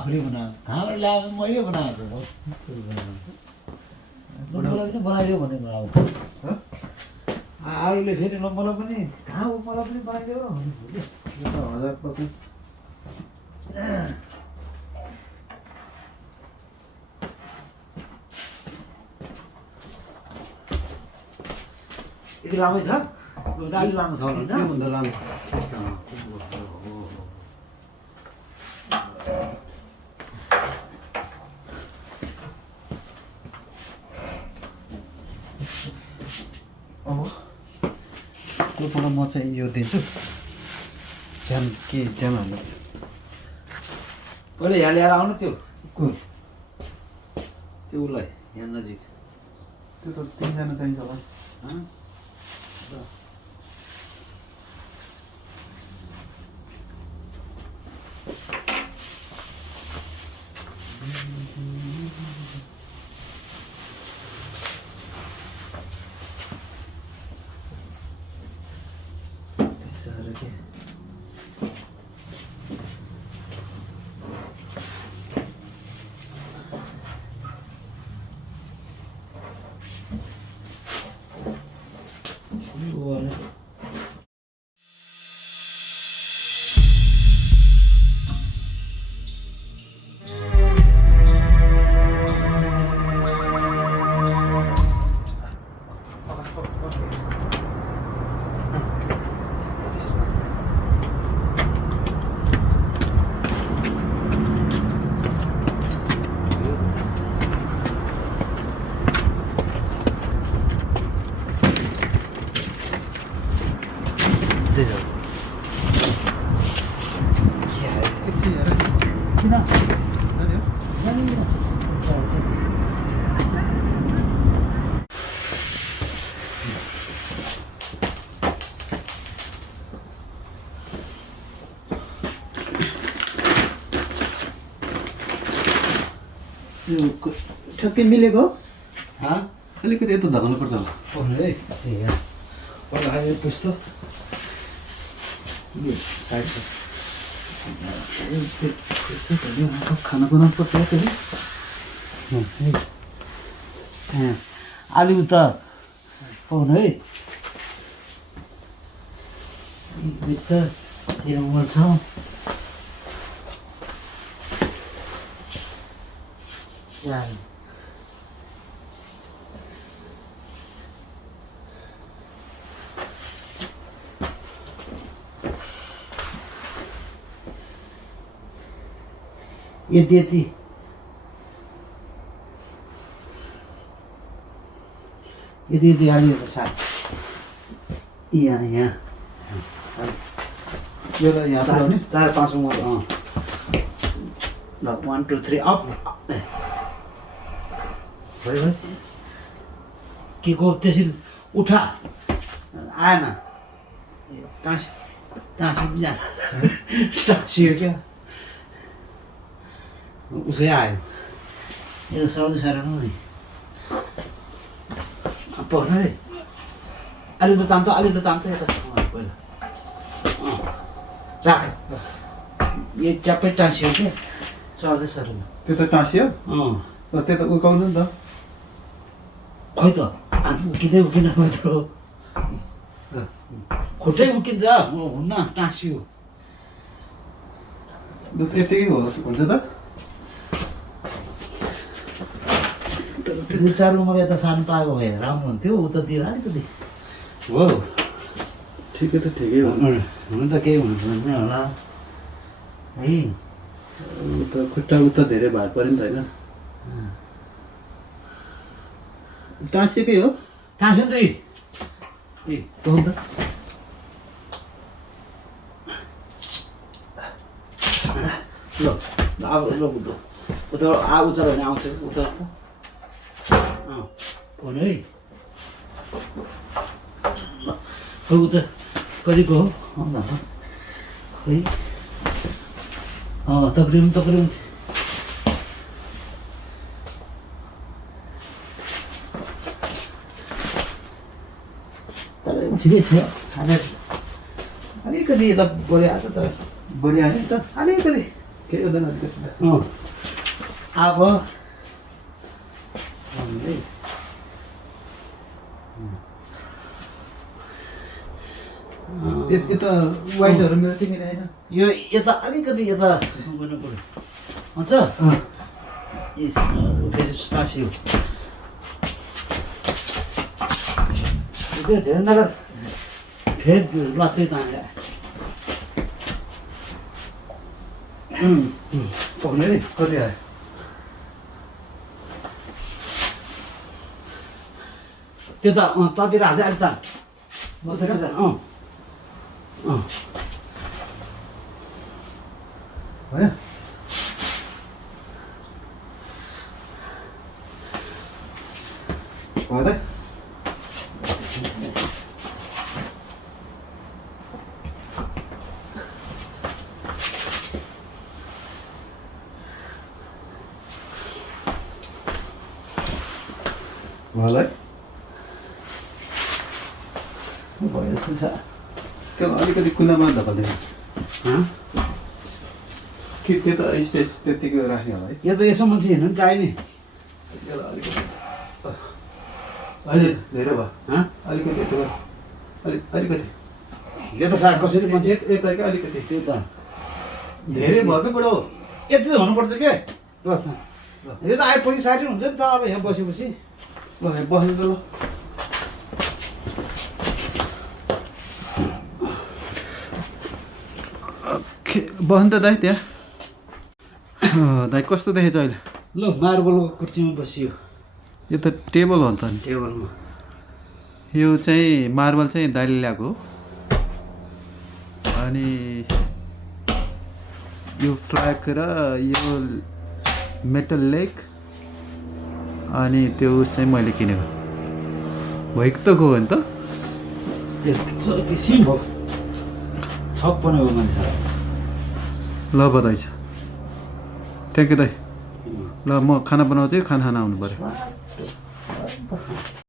आफूले बनाएको कहाँबाट ल्याएर मैले बनाएको हो मलाई पनि बनाइदियो भने अब अरूले फेरि मलाई पनि कहाँ हो मलाई पनि बनाइदियो र 1000%. यति लामै छ अलि लामो छ होला त्योभन्दा लामो. अब त्योबाट म चाहिँ यो दिन्छु ज्याम के ज्याम हाल्नु पहिले यहाँ ल्याएर आउनु त्यो को त्यो उसलाई यहाँ नजिक त्यो त 3 जना चाहिन्छ होला त्यसो के ठ्याक्कै मिलेको हाँ अलिकति यता धगाउनु पर्छ होला है पहिला खालि पुस्तो साइड खाना बनाउनु पर्छ फेरि आलु त पाउनु है भित्र तिरमल छ यति यति यति आलु त साग यहाँ यो त यहाँ पुऱ्याउने 4-5 उमर ल 1 2 3 अप भयो के को त्यसरी उठा आएन टाँसियो क्या उसै आयो यो सधैँ साह्रो नि पर्नु है अलि त तान्छ यता पहिला राख यो च्याप्पै टाँसियो क्या सर्दै साह्रो त्यो त टाँसियो त्यो त उकाउनु नि त खै त उकिँदै उकिन खै त खुट्टै उकिन्छ हुन्न टाँसियो यतिकै हुन्छ त त्यो 4 उमर यता सानो पाएको भए राम्रो हुन्थ्यो उतातिर अलिकति हो ठिकै त ठिकै हो हुनु त केही हुनु होला है उता खुट्टा उता धेरै भार पऱ्यो नि त होइन टाँसिएकै हो टाँस्यो नि त त ल अब ल उता उचाल्यो भने आउँछ उता भन्नु है खै उता कतिको हो खै तक्रिम ठिकै छ अलिकति यता बढी आएको तर बढी आयो नि त अलिकति केही हुँदैन अलिकति त। अब यता वाइटहरू मिल्छ कि होइन? यो यता अलिकति यता गर्नु पर्यो हुन्छ स्टासियो त्यो धेरै नगर फेरि लत्तै तानेर पक्ने नि कति आयो? त्यो त ततिर हाल्छ अहिले त मतिर? भयो भयो त? भयो भयो जस्तो छ त्यो अलिकति कुनामा धपाल्दैन कि त्यो त स्पेस त्यतिको राख्ने होला है? यो त यसो मान्छे हिँड्नु पनि चाहिने त्यसलाई अलिकति अहिले धेरै भयो अलिकति यस्तो गर अलिकति यो त साग कसरी मान्छे यता क्या अलिकति त्यो त धेरै भयो क्या बुढो यति त हुनुपर्छ के यो त आएपछि साह्रै हुन्छ नि त अब यहाँ बसेपछि ल बस्नु त ल बस्नु त दाइ त्यहाँ दाइ कस्तो देखेछ अहिले? ल मार्बलको कुर्सीमा बसियो यो त टेबल हो नि त नि टेबलमा यो चाहिँ मार्बल चाहिँ दाइले ल्याएको हो अनि यो फ्ल्याग र यो मेटल लेग अनि त्यो चाहिँ मैले किनेको भइकतको हो नि त त्यो किसिम भयो छक बनाएको मान्छे ल बधाई छ थ्याङ्क यू दाइ ल म खाना बनाउँछु खाना खान आउनु पऱ्यो